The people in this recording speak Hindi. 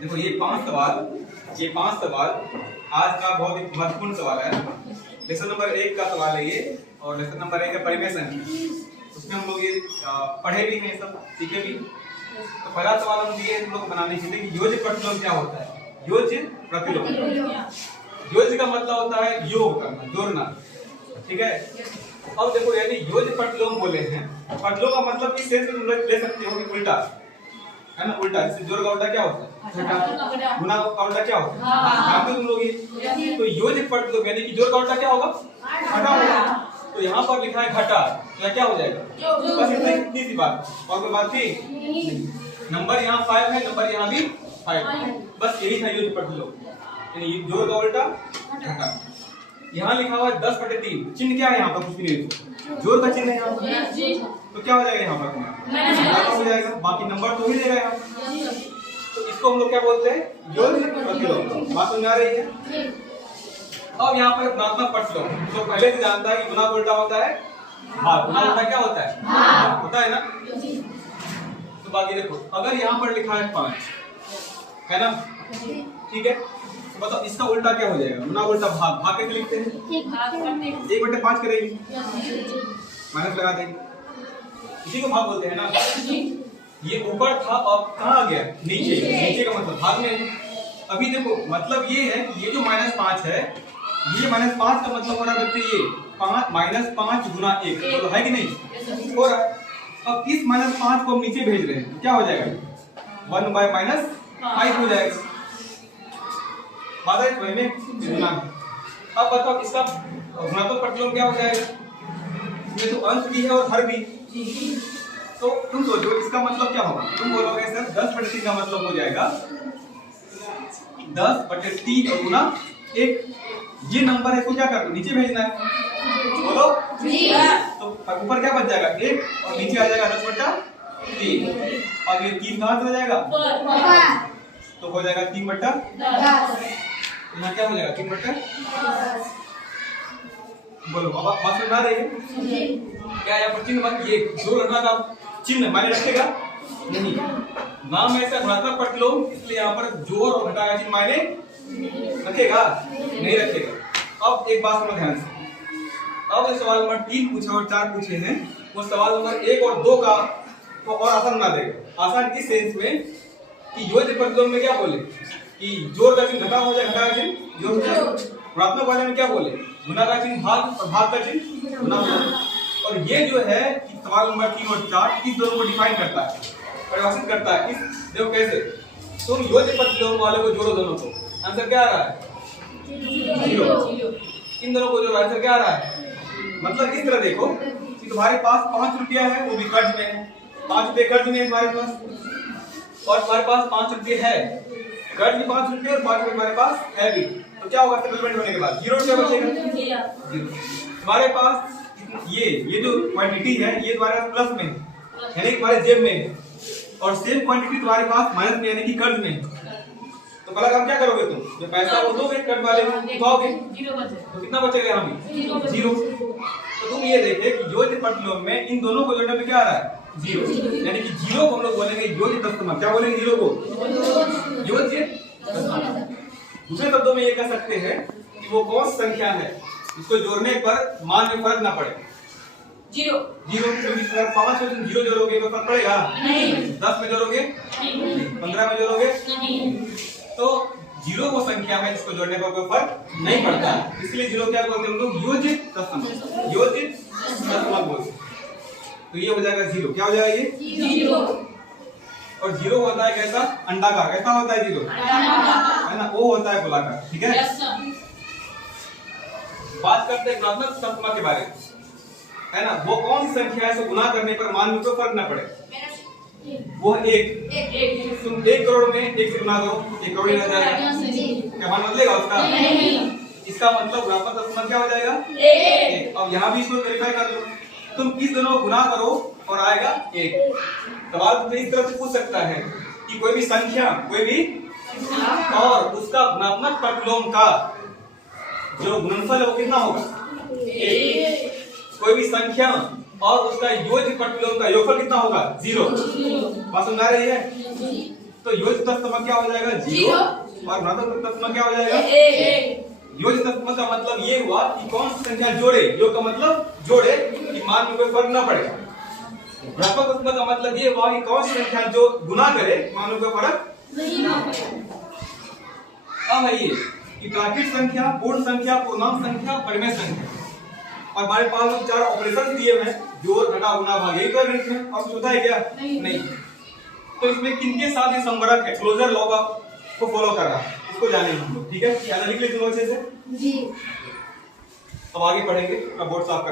देखो ये पांच सवाल आज का बहुत ही महत्वपूर्ण सवाल है। लेसन नंबर 1 का सवाल है ये, और लेसन नंबर 1 का परिमेय संख्या। उसमें हम लोग ये पढ़े भी हैं, सब सीखे भी। तो पहला सवाल हम दिए हम लोग बनाने के लिए कि योज्य प्रतिलोम क्या होता है। योज्य प्रतिलोम, योज्य का मतलब होता है योग करना, जोड़ना, ठीक है। अब देखो यानी योज्य प्रतिलोम बोले हैं। प्रतिलोम का मतलब इस सेंस में तुम लोग ले सकते हो कि उल्टा है ना, उल्टा। जैसे जोड़ का उल्टा क्या होता है, घटा। गुना का उल्टा क्या होता है, जानते हो तुम लोग ये। तो योज्य प्रतिलोम यानी कि जोड़ का उल्टा क्या होगा, घटा होगा। तो यहाँ पर लिखा है घटा, तो क्या हो जाएगा, बस इतनी सी बात। और कोई बात थी। नंबर यहाँ 5 है, नंबर यहाँ भी 5 है, बस यही था योज्य प्रतिलोम यानी जोड़ का उल्टा घटा। यहाँ लिखा हुआ है 10/3। चिन्ह क्या है यहाँ पर, कुछ भी नहीं, जोड़ का चिन्ह है यहाँ पर। तो क्या हो जाएगा यहाँ पर, हो जाएगा। बाकी नंबर तो ही दे रहा है। तो इसको हम लोग क्या बोलते हैं, योज्य प्रतिलोम। बात समझ आ रही है। अब यहाँ पर गुणात्मक प्रतिलोम तो पहले से जानता है कि गुना उल्टा होता है भाग। गुना उल्टा क्या होता है, भाग होता है ना। तो बाकी देखो, अगर यहाँ पर लिखा है 5 है ना, ठीक है। तो बताओ इसका उल्टा क्या हो जाएगा, गुना उल्टा भाग। भाग कैसे लिखते हैं, 1/5 करेंगे, माइनस लगा देंगे, इसी को भाग बोलते हैं ना। ये ऊपर था और कहाँ आ गया, नीचे। नीचे का मतलब भाग में है। अभी देखो मतलब ये है कि ये जो -5 है, ये -5 का मतलब हो रहा है बच्चे ये -5 गुना 1, तो है कि नहीं, हो रहा है। अब इस -5 को हम नीचे भेज रहे हैं, क्या हो जाएगा, 1/-5 हो जाएगा। बात है में गुना। अब बताओ इसका गुणात्मक प्रतिलोम क्या हो जाएगा, इसमें तो अंश भी है और हर भी। तो तुम सोचो इसका मतलब क्या होगा, तुम बोलोगे सर 10/3 का मतलब हो जाएगा 10/3 और गुना 1। ये नंबर है, इसको क्या करना, नीचे भेजना है, बोलो। तो ऊपर क्या बच जाएगा 1 और नीचे आ जाएगा 10/3। और ये 3 कहाँ से आ जाएगा, तो हो जाएगा 3/10। यहाँ क्या हो जाएगा, 3/10। बोलो अब बात समझ आ रही है क्या। यहाँ पर चिन्ह बाकी ये जोड़ रखना था, चिन्ह मायने रखेगा नहीं। नाम है इसका गुणात्मक प्रतिलोम, इसलिए यहाँ पर जोड़ और घटा का चिन्ह मायने रखेगा नहीं रखेगा। अब एक बात सुनो ध्यान से। अब सवाल नंबर 3 पूछे और 4 पूछे हैं, वो सवाल नंबर 1 और 2 का तो और आसान बना देगा। आसान इस सेंस में कि योज्य प्रतिलोम में क्या बोले कि जोड़ का चिन्ह घटा हो जाए, घटा का चिन्ह जोड़ हो जाए। गुणात्मक वाले में क्या बोले, गुना का चिन्ह भाग और भाग का चिन्ह गुना हो जाए। और ये जो है कि सवाल नंबर 3 और 4 इस दोनों को डिफाइन करता है, परिभाषित करता है। इस देखो कैसे, तुम योज्य प्रतिलोम वाले को जोड़ो दोनों को, आंसर क्या आ रहा है, 0। इन दोनों को जोड़ो, आंसर क्या आ रहा है। मतलब इस तरह देखो कि तुम्हारे पास 5 रुपया है, वो भी कर्ज में है, 5 रुपये कर्ज में है तुम्हारे पास, और तुम्हारे पास 5 रुपये है, कर्ज में 5 रुपये और 5 रुपये तुम्हारे पास है भी। तो क्या होगा, सेटलमेंट होने के बाद 0 रुपया बचेगा। तुम्हारे पास ये जो क्वांटिटी है ये तुम्हारे पास प्लस में है, यानी तुम्हारे जेब में है, और सेम क्वांटिटी तुम्हारे पास माइनस में यानी कि कर्ज में है। तो पहला काम क्या करोगे तुम, ये पैसा वो दोगे कर्ज वाले को, उठाओगे, तो कितना बचेगा यहाँ भी 0। तो तुम ये देखे कि योज्य प्रतिलोम में इन दोनों को जोड़ने में क्या आ रहा है, 0। यानी कि 0 को हम लोग बोलेंगे योज्य तत्सम। क्या बोलेंगे 0 को, योज्य। दूसरे शब्दों में ये कह सकते हैं कि वो कौन सी संख्या है इसको जोड़ने पर मान में फर्क ना पड़े, 0। क्योंकि अगर 5 में तुम 0 जोड़ोगे तो फर्क पड़ेगा नहीं। 10 में जोड़ोगे नहीं, 15 में जोड़ोगे नहीं। तो 0 वो संख्या है जिसको जोड़ने पर कोई फर्क नहीं पड़ता, इसलिए 0 क्या बोलते हैं हम लोग, योज्य तत्सम, योज्य तत्सम बोलते हैं। तो ये हो जाएगा 0। क्या हो जाएगा ये 0। और 0 होता है कैसा, अंडाकार। कैसा होता है 0, है ना, वो होता है गोलाकार, ठीक है। बात करते हैं गुणात्मक तत्सम के बारे में, है ना। वो कौन सी संख्या है, गुना करने पर मान में कोई फर्क ना पड़े, वो 1। तुम 1 करोड़ में 1 से गुना करो, 1 करोड़ ही रह जाएगा, क्या मान बदलेगा उसका, इसका मतलब गुणात्मक तत्सम क्या हो जाएगा 1। अब यहाँ भी इसको वेरीफाई कर लो, तुम इस दोनों को गुना करो और आएगा 1। सवाल तुमसे इस तरह से पूछ सकता है कि कोई भी संख्या, कोई भी और उसका गुणात्मक प्रतिलोम का जो गुणनफल है वो कितना होगा, 1। कोई भी संख्या और उसका योज्य प्रतिलोम का योगफल कितना होगा, 0। बात समझ आ रही है। तो योज्य तत्सम क्या हो जाएगा 0 और ऋणात्मक तत्सम क्या हो जाएगा 1। योज्य तत्सम का मतलब ये हुआ कि कौन सी संख्या जोड़े, योग का मतलब जोड़े कि मान में कोई फर्क न पड़े। ऋणात्मक तत्सम का मतलब ये हुआ कि कौन सी संख्या जो गुना करे मान में कोई फर्क नहीं पड़े। अब है ये कि प्राकृत संख्या, पूर्ण संख्या, पूर्णांक संख्या, परिमेय संख्या, और हमारे पास जो 4 ऑपरेशन दिए हुए हैं जोड़ घटा गुणा भाग, यही कर रहे हैं। अब होता है क्या नहीं। तो इसमें किनके साथ ये संबरक है, क्लोजर लॉ को फॉलो कर रहा है, इसको जानेंगे हम लोग। ठीक है, याद लिख लीजिए अच्छे से। जी। अब आगे पढ़ेंगे, बोर्ड साफ कर